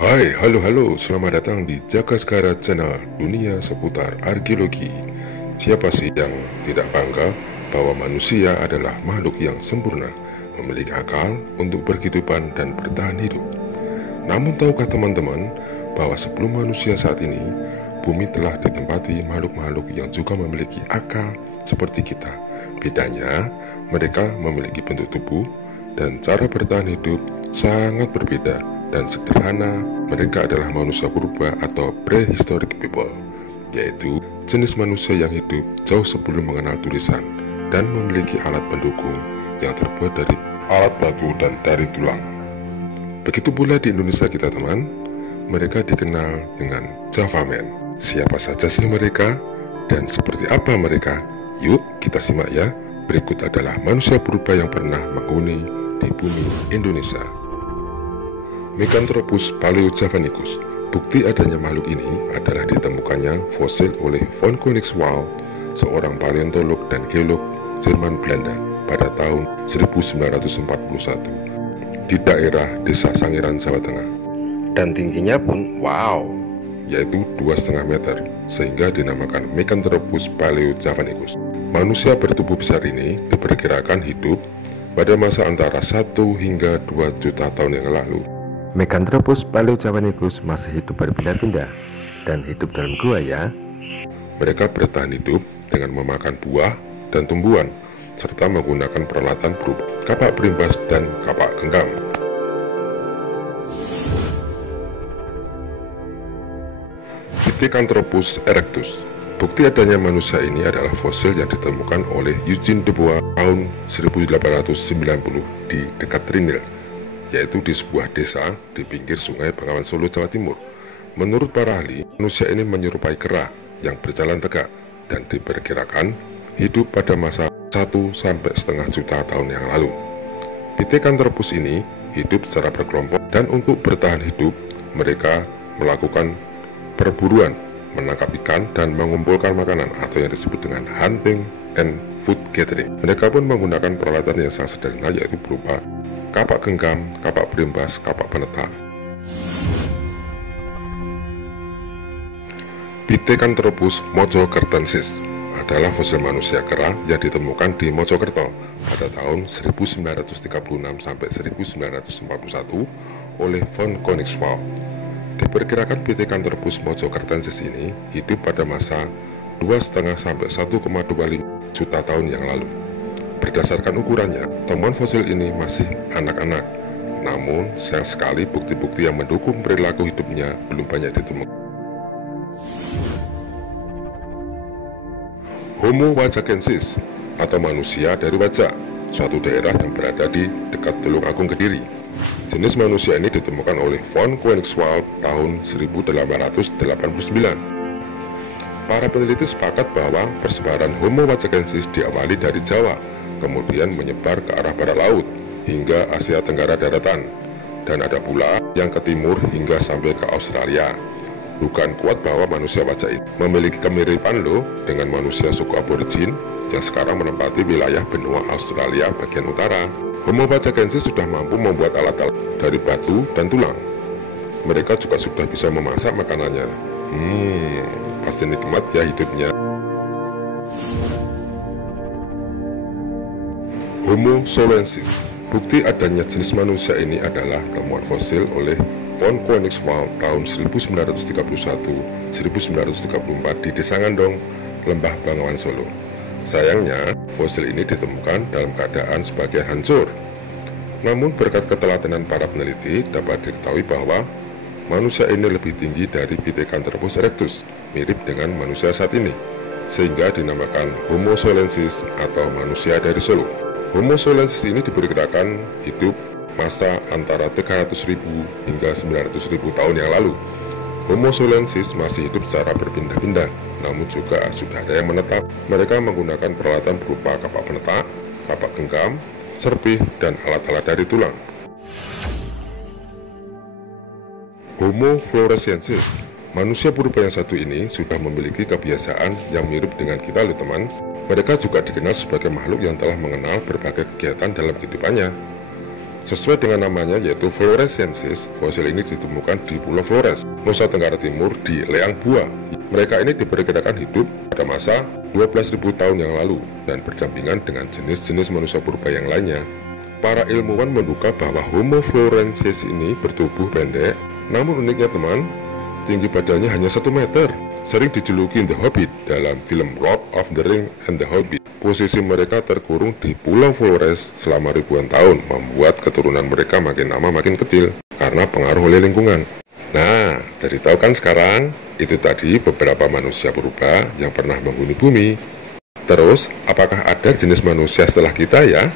Hai, halo, selamat datang di Jagaskara Channel Dunia Seputar Arkeologi. Siapa sih yang tidak bangga bahwa manusia adalah makhluk yang sempurna, memiliki akal untuk berkehidupan dan bertahan hidup. Namun tahukah teman-teman bahwa sebelum manusia saat ini, bumi telah ditempati makhluk-makhluk yang juga memiliki akal seperti kita. Bedanya, mereka memiliki bentuk tubuh dan cara bertahan hidup sangat berbeda dan sederhana. Mereka adalah manusia purba atau prehistoric people, yaitu jenis manusia yang hidup jauh sebelum mengenal tulisan dan memiliki alat pendukung yang terbuat dari alat batu dan dari tulang. Begitu pula di Indonesia kita teman, mereka dikenal dengan Javamen. Siapa saja sih mereka dan seperti apa mereka? Yuk kita simak ya. Berikut adalah manusia purba yang pernah menghuni di bumi Indonesia. Meganthropus paleojavanicus. Bukti adanya makhluk ini adalah ditemukannya fosil oleh von Koenigswald, seorang paleontolog dan geolog Jerman Belanda pada tahun 1941 di daerah Desa Sangiran, Jawa Tengah. Dan tingginya pun wow, yaitu 2,5 meter, sehingga dinamakan Meganthropus paleojavanicus. Manusia bertubuh besar ini diperkirakan hidup pada masa antara 1 hingga 2 juta tahun yang lalu. Meganthropus paleojavanicus masih hidup berpindah-pindah dan hidup dalam gua ya. Mereka bertahan hidup dengan memakan buah dan tumbuhan, serta menggunakan peralatan berupa kapak berimbas dan kapak genggam. Pithecanthropus erectus. Bukti adanya manusia ini adalah fosil yang ditemukan oleh Eugene de Bois tahun 1890 di dekat Trinil, yaitu di sebuah desa di pinggir sungai Bengawan Solo, Jawa Timur. Menurut para ahli, manusia ini menyerupai kera yang berjalan tegak dan diperkirakan hidup pada masa 1–1,5 juta tahun yang lalu. Pithecanthropus ini hidup secara berkelompok dan untuk bertahan hidup, mereka melakukan perburuan, menangkap ikan dan mengumpulkan makanan atau yang disebut dengan hunting and food gathering. Mereka pun menggunakan peralatan yang sangat sederhana, yaitu berupa kapak genggam, kapak berimbas, kapak penetak. Pithecanthropus mojokertensis adalah fosil manusia kera yang ditemukan di Mojokerto pada tahun 1936 sampai 1941 oleh von Koenigswald. Diperkirakan Pithecanthropus mojokertensis ini hidup pada masa 2,5 sampai 1,25 juta tahun yang lalu. Berdasarkan ukurannya, temuan fosil ini masih anak-anak. Namun, sayang sekali bukti-bukti yang mendukung perilaku hidupnya belum banyak ditemukan. Homo wajakensis atau manusia dari Wajak, suatu daerah yang berada di dekat Tulung Agung Kediri. Jenis manusia ini ditemukan oleh von Koenigswald tahun 1889. Para peneliti sepakat bahwa persebaran Homo wajakensis diawali dari Jawa, kemudian menyebar ke arah barat laut hingga Asia Tenggara daratan, dan ada pula yang ke timur hingga sampai ke Australia. Bukan kuat bahwa manusia Wajak itu memiliki kemiripan loh dengan manusia suku aborigin yang sekarang menempati wilayah benua Australia bagian utara. Homo wajakensis sudah mampu membuat alat-alat dari batu dan tulang. Mereka juga sudah bisa memasak makanannya. Pasti nikmat ya hidupnya. Homo solensis. Bukti adanya jenis manusia ini adalah temuan fosil oleh von Koenigswald tahun 1931–1934 di Desa Ngandong, Lembah Bengawan Solo. Sayangnya, fosil ini ditemukan dalam keadaan sebagian hancur. Namun berkat ketelatenan para peneliti dapat diketahui bahwa manusia ini lebih tinggi dari Pithecanthropus erectus, mirip dengan manusia saat ini, sehingga dinamakan Homo solensis atau manusia dari Solo. Homo solensis ini diperkirakan hidup masa antara 300.000 hingga 900.000 tahun yang lalu. Homo solensis masih hidup secara berpindah-pindah, namun juga sudah ada yang menetap. Mereka menggunakan peralatan berupa kapak penetak, kapak genggam, serpih, dan alat-alat dari tulang. Homo floresiensis. Manusia purba yang satu ini sudah memiliki kebiasaan yang mirip dengan kita loh teman. Mereka juga dikenal sebagai makhluk yang telah mengenal berbagai kegiatan dalam kehidupannya. Sesuai dengan namanya yaitu Florensiensis, fosil ini ditemukan di Pulau Flores, Nusa Tenggara Timur di Leang Bua. Mereka ini diperkirakan hidup pada masa 12.000 tahun yang lalu dan berdampingan dengan jenis-jenis manusia purba yang lainnya. Para ilmuwan menduga bahwa Homo florensis ini bertubuh pendek, namun uniknya teman, tinggi badannya hanya 1 meter. Sering dijuluki The Hobbit dalam film Lord of the Ring and the Hobbit. Posisi mereka terkurung di Pulau Flores selama ribuan tahun, membuat keturunan mereka makin lama makin kecil karena pengaruh oleh lingkungan. Nah, jadi tahu kan sekarang? Itu tadi beberapa manusia purba yang pernah menghuni bumi. Terus, apakah ada jenis manusia setelah kita ya?